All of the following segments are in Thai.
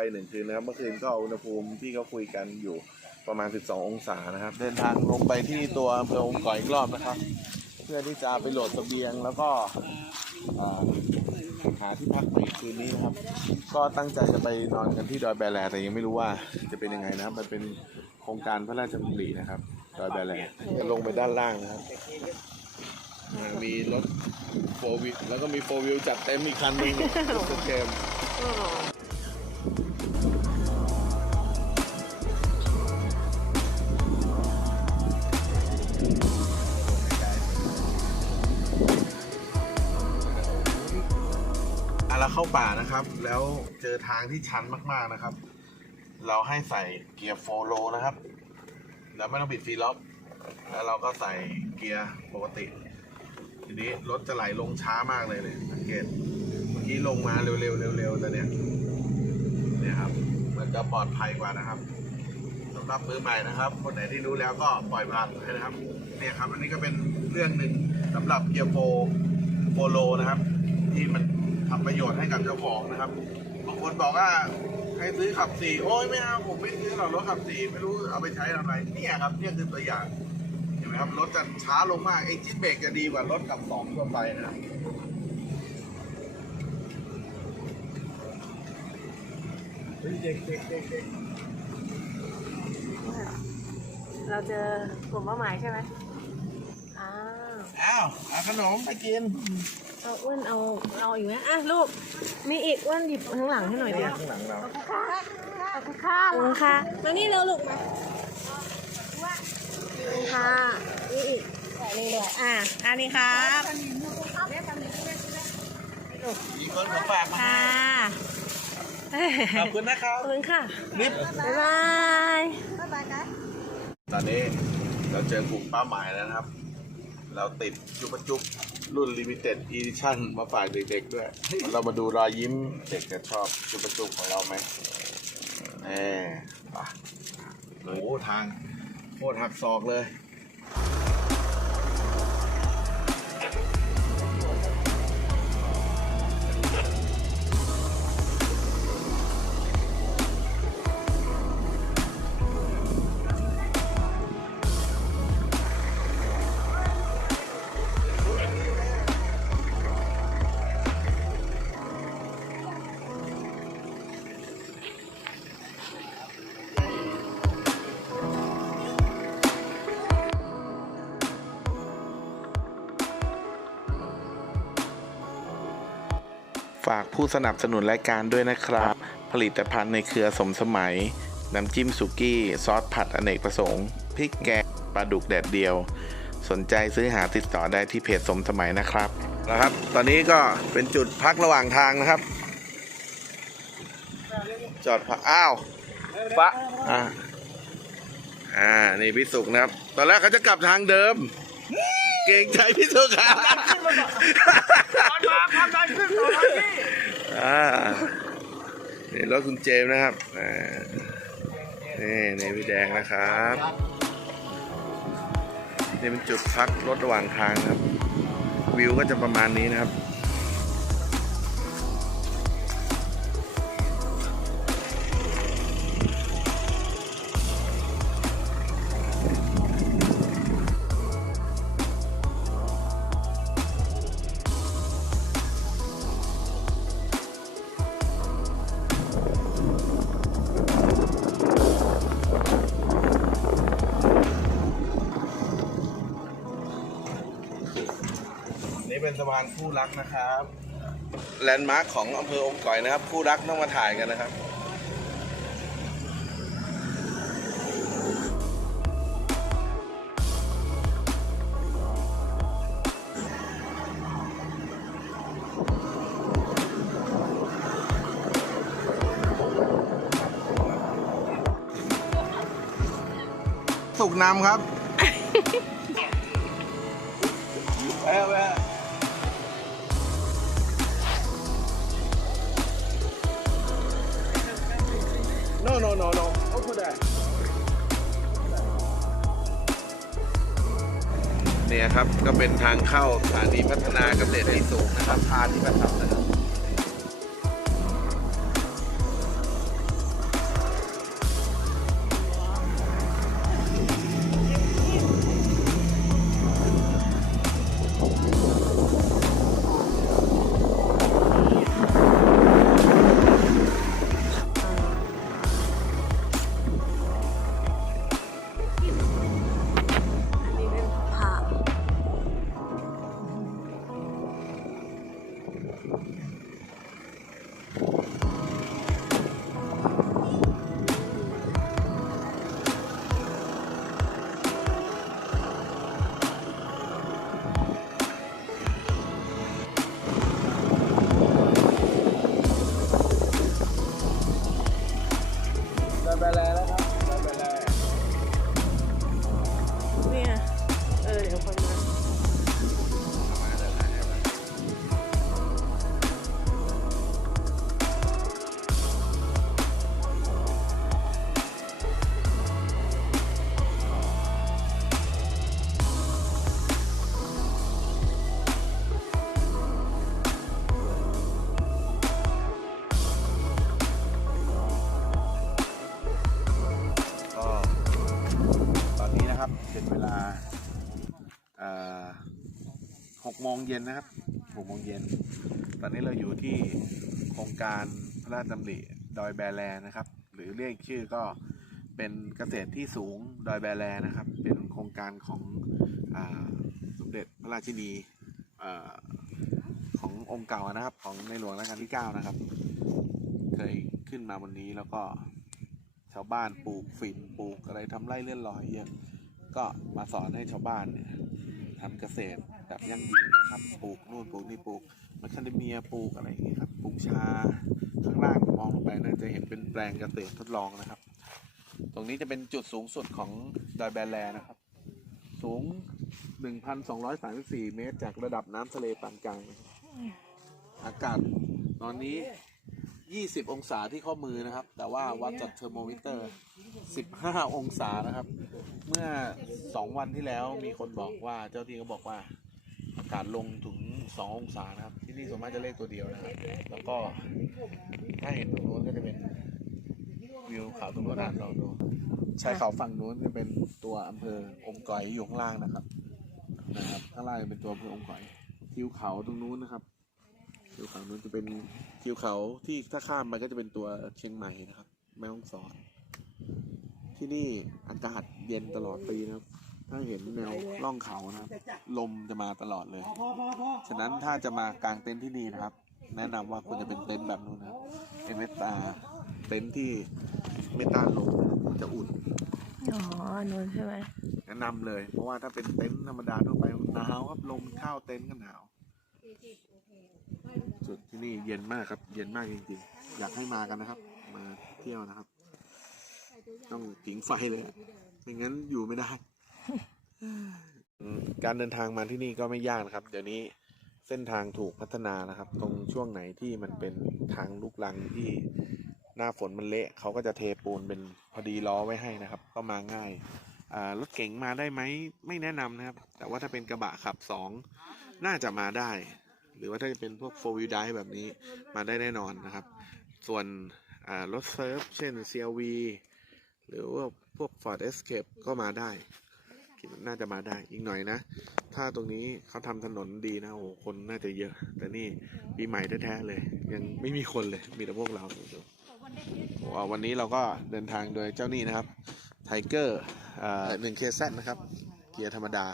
คนไปหนึ่งคืนนะครับ เมื่อคืนก็อุณหภูมิที่เขาคุยกันอยู่ประมาณ 12 องศานะครับ เดินทางลงไปที่ตัวอำเภอองค์ก่อยอีกรอบนะครับ เพื่อที่จะไปโหลดเสบียงแล้วก็อ่าหาที่พักใหม่คืนนี้นะครับ ก็ตั้งใจจะไปนอนกันที่ดอยแบแลแต่ยังไม่รู้ว่าจะเป็นยังไงนะครับ มันเป็นโครงการพระราชดำรินะครับ ดอยแบแลจะลงไปด้านล่างนะครับอ่ามีรถโฟวิแล้วก็มีโฟวิลจัดเต็มอีกคันหนึง รถเกมอะเรา เข้าป่านะครับ แล้วเจอทางที่ชันมากๆนะครับ เราให้ใส่เกียร์โฟโลนะครับ แล้วไม่ต้องปิดฟีล็อกแล้วเราก็ใส่เกียร์ปกติ ทีนี้รถจะไหลลงช้ามากเลยเนี่ยสังเกตเมื่อกี้ลงมาเร็วๆเร็วๆแต่เนี่ยเนี่ยครับมันจะปลอดภัยกว่านะครับสำหรับมือใหม่นะครับ คนไหนที่รู้แล้วก็ปล่อยผ่านไปนะครับ เนี่ยครับ อันนี้ก็เป็นเรื่องหนึ่งสำหรับเกียร์โฟโฟโลนะครับ ที่มัน ทำประโยชน์ให้กับเจ้าของนะครับบางคนบอกว่าให้ซื้อขับสี่โอ้ยไม่เอาผมไม่ซื้อหรอกรถขับสี่ไม่รู้เอาไปใช้ทำอะไรเนี่ยครับเนี่ยคือตัวอย่างเห็นไหมครับรถจะช้าลงมากเอ็กซิสเบรกจะดีกว่ารถกับสองทั่วไปนะครับเฮ้ยเด็กเด็กเด็กเด็กเราเจอกลุ่มเป้าหมายใช่ไหมอ้าวอ้าวเอาขนมไปกิน เอาอ้วนเอาเอาอีกไหมอะลูกมีอีกอ้วนหยิบข้างหลังให้หน่อยดิข้างหลังเราขอบคุณค่ะขอบคุณค่ะมานี่เร็วลูกมาขอบคุณค่ะนี่อีกใส่นี่ด้วยอะอันนี้ครับลูกมีคนขอฝากมาค่ะขอบคุณนะครับขอบคุณค่ะนิบบ๊ายบายตอนนี้เราเจอกลุ่มเป้าหมายแล้วนะครับ เราติดจุบจุบรุ่น limited edition มาฝากเด็กๆด้วย เรามาดูรอยยิ้มเด็กจะชอบจุบจุบของเราไหมแน่ปะโอ้โหทางโคตรหักศอกเลยากผู้สนับสนุนรายการด้วยนะครับ ผลิตภัณฑ์ในเครือสมสมัย น้ำจิ้มสุกี้ ซอสผัดอเนกประสงค์พริกแกงปลาดุกแดดเดียว สนใจซื้อหาติดต่อได้ที่เพจสมสมัยนะครับนะครับ ตอนนี้ก็เป็นจุดพักระหว่างทางนะครับ จอดพักอ้าวปะอ่าอ่านี่พี่สุกนะครับ ตอนแรกเขาจะกลับทางเดิม เก่งใจพี่สุกครับอ่านี่รถคุณเจมส์นะครับอ่านี่นี่พี่แดงนะครับนี่เป็นจุดพักรถระหว่างทางนะครับ วิวก็จะประมาณนี้นะครับ นี่เป็นสะพานคู่รักนะครับแลนด์มาร์คของอำเภอองค์ก่อยนะครับ คู่รักต้องมาถ่ายกันนะครับสุกนำครับ เนี่ยครับก็เป็นทางเข้าสถานีพัฒนาเกษตรที่สูงนะครับทานที่ประทับนะครับ โมงเย็นนะครับหกโมงเย็น ตอนนี้เราอยู่ที่โครงการพระราชดำริดอยแบแลนะครับ หรือเรียกชื่อก็เป็นเกษตรที่สูงดอยแบแลนะครับ เป็นโครงการของอสมเด็จพระราชินีอขององค์เก่านะครับ ของในหลวงรัชกาลที่ 9 นะครับ เคยขึ้นมาบนนี้แล้วก็ชาวบ้านปลูกฝิ่นปลูกอะไรทำไร่เลื่อนลอยเยอะก็มาสอนให้ชาวบ้านเนี่ยทำเกษตร แบบยั่งยืนนะครับปลูกนู่นปลูกนี่ปลูกมะคาเดเมียปลูกอะไรอย่างงี้ครับปลูกชาข้างล่างมองลงไปน่าจะเห็นเป็นแปลงเกษตรทดลองนะครับ ตรงนี้จะเป็นจุดสูงสุดของดอยแบแลนะครับ สูง 1,234 เมตร จากระดับน้ำทะเลปานกลางอากาศตอนนี้ 20 องศาที่ข้อมือนะครับ แต่ว่าวัดจากเทอร์โมมิเตอร์ 15 องศานะครับ เมื่อ 2 วันที่แล้วมีคนบอกว่าเจ้าที่เขาบอกว่า กาศลงถึง 2 องศานะครับ ที่นี่ส่วนมากจะเลขตัวเดียวนะครับ แล้วก็ถ้าเห็นตรงนู้นก็จะเป็นวิวเขาตรงนู้นนะเราดูชายเขาฝั่งนู้นจะเป็นตัวอำเภออมก๋อยอยู่ข้างล่างนะครับ นะครับข้างล่างจะเป็นตัวอำเภออมก๋อยทิวเขาตรงนู้นนะครับทิวเขานู้นจะเป็นทิวเขาที่ถ้าข้ามไปก็จะเป็นตัวเชียงใหม่นะครับ แม่ฮ่องสอน ที่นี่อากาศเย็นตลอดปีนะครับ ถ้าเห็นแนวล่องเขานะครับ ลมจะมาตลอดเลย ฉะนั้นถ้าจะมากางเต็นท์ที่นี่นะครับ แนะนำว่าควรจะเป็นเต็นท์แบบนู้นนะครับเป็นเมตตาเต็นท์ที่ไม่ต้านลมนะครับจะอุ่น อ๋ออันนู้นใช่ไหมแนะนำเลย เพราะว่าถ้าเป็นเต็นท์ธรรมดาทั่วไปหนาวครับลมเข้าเต็นท์ก็หนาวจุดที่นี่เย็นมากครับ เย็นมากจริงๆ อยากให้มากันนะครับ มาเที่ยวนะครับ ต้องผิงไฟเลยอะไม่งั้นอยู่ไม่ได้อืม การเดินทางมาที่นี่ก็ไม่ยากนะครับ เดี๋ยวนี้เส้นทางถูกพัฒนานะครับ ตรงช่วงไหนที่มันเป็นทางลูกลังที่หน้าฝนมันเละเขาก็จะเทปูนเป็นพอดีล้อไว้ให้นะครับ ก็มาง่ายรถเก๋งมาได้ไหมไม่แนะนำนะครับ แต่ว่าถ้าเป็นกระบะขับสองน่าจะมาได้ หรือว่าถ้าจะเป็นพวก4 wheel drive แบบนี้มาได้แน่นอนนะครับ ส่วนรถเซิร์ฟเช่น CRV หรือว่าพวก Ford Escape ก็มาได้ คิดน่าจะมาได้อีกหน่อยนะ ถ้าตรงนี้เขาทำถนนดีนะโอ้คนน่าจะเยอะ แต่นี่ปีใหม่แท้ๆเลย ยังไม่มีคนเลยมีแต่พวกเราดูวันนี้เราก็เดินทางโดยเจ้านี่นะครับไทเกอร์หนึ่งเคซนะครับ เกียร์ธรรมดา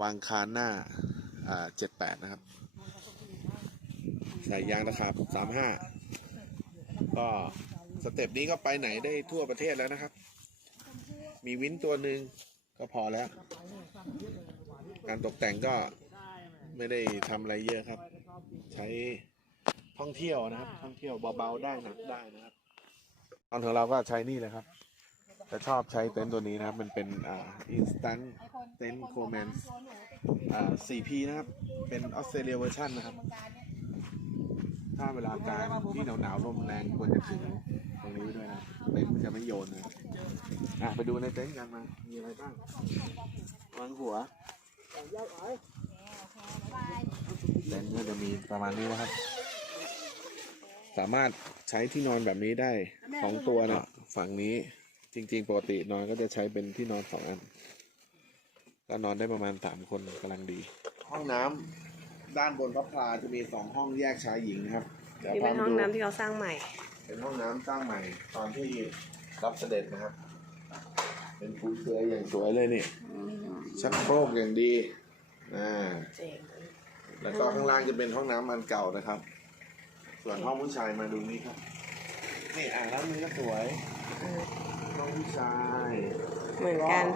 วางคานหน้าเจ็ดแปดนะครับ ใส่ยางตะขาบสามห้าก็สเต็ปนี้ก็ไปไหนได้ทั่วประเทศแล้วนะครับ มีวินตัวหนึ่ง ก็พอแล้ว การตกแต่งก็ไม่ได้ทำอะไรเยอะครับ ใช้ท่องเที่ยวนะครับ ท่องเที่ยวเบาๆได้หนักได้นะครับตอนของเราก็ใช้นี่แหละครับจะชอบใช้เต็นท์ตัวนี้นะครับ มันเป็นอ่า instant เต็นท์โคแมนอ่า 4P นะครับ เป็นออสเตรเลียเวอร์ชันนะครับ ถ้าเวลากางที่หนาวๆลมแรงควรจะถึงตรงนี้ไว้ด้วยนะเต็นท์มันจะไม่โยนนะอะไปดูในเต็นท์กันมา มีอะไรบ้างวางหัวเต็นท์ก็จะมีประมาณนี้นะครับ สามารถใช้ที่นอนแบบนี้ได้สองตัวนะฝั่งนี้จริง ๆ ปกตินอนก็จะใช้เป็นที่นอนสองอัน ก็นอนได้ประมาณสามคนกำลังดี ห้องน้ำ ด้านบนพระพลาจะมีสองห้องแยกชายหญิงนะครับดี๋ยวนี่เป็นพาห้มาองดูน้ำที่เขาสร้างใหม่ เป็นห้องน้ำสร้างใหม่ ตอนที่รับเสด็จนะครับ เป็นฟูเสืออย่างสวยเลยนี่ชักโครกอย่างดีอ่าเจ๋งแล้วก็ข้างล่างจะเป็นห้องน้ำอันเก่านะครับ ส่วนห้องผู้ชายมาดูนี่ครับนี่อ่างล้างมือก็สวยห้องผู้ชาย เหมือนกัน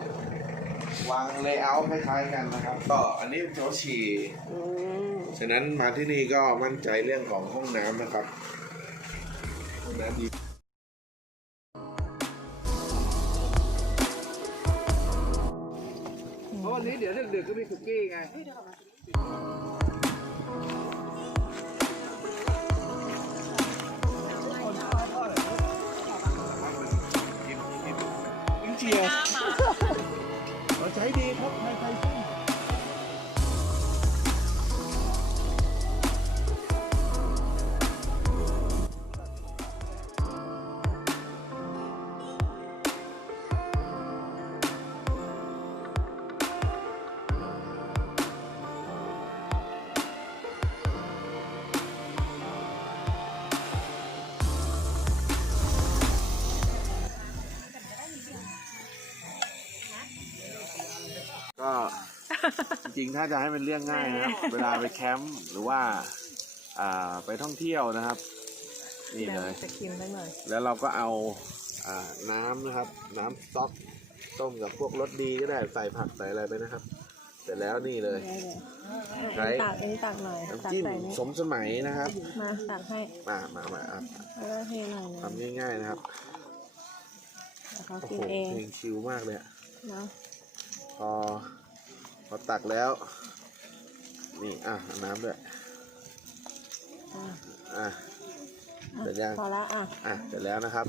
วางเลเยอร์คล้ายๆกันนะครับ ก็อันนี้โถฉี่อืม ฉะนั้นมาที่นี่ก็มั่นใจเรื่องของห้องน้ำนะครับห้องน้ำดีเพราะวันนี้เดี๋ยวดึกๆก็มีคุกกี้ไงเชียร์เราใช้ดีครับใครใคร จริงๆ ถ้าจะให้เป็นเรื่องง่ายนะครับ เวลาไปแคมป์หรือว่าอ่าไปท่องเที่ยวนะครับ นี่เลย จะกินได้หน่อยแล้วเราก็เอาอ่าน้ำนะครับ น้ำสต๊อกต้มกับพวกรสดีก็ได้ใส่ผักใส่อะไรไปนะครับ เสร็จแล้วนี่เลย ได้เลยใช้ ตักอันนี้ตักหน่อยตักน้ำจิ้มใส่นี่สมสมัยนะครับ มาตักให้มามามาอะแล้วก็เทหน่อยหนึงทำง่ายๆนะครับแล้วเขาโอ้กิโหนเองเพลงชิลมากเลยอะเนาะพอ พอตักแล้ว นี่อะเอาน้ำด้วยอะอะเสร็จยังพอละอะอะเสร็จแล้วนะครับ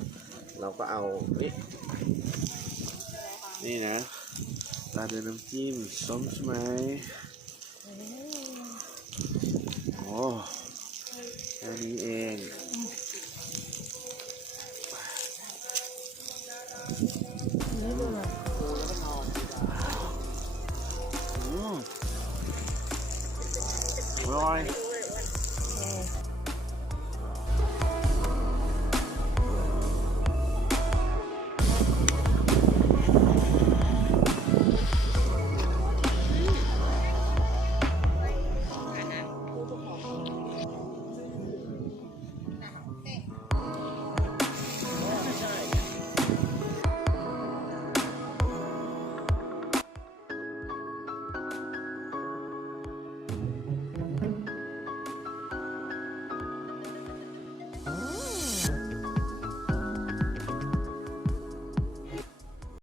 เราก็เอานี่นี่นะราดด้วยน้ำจิ้มส้มใช่ไหมโอ้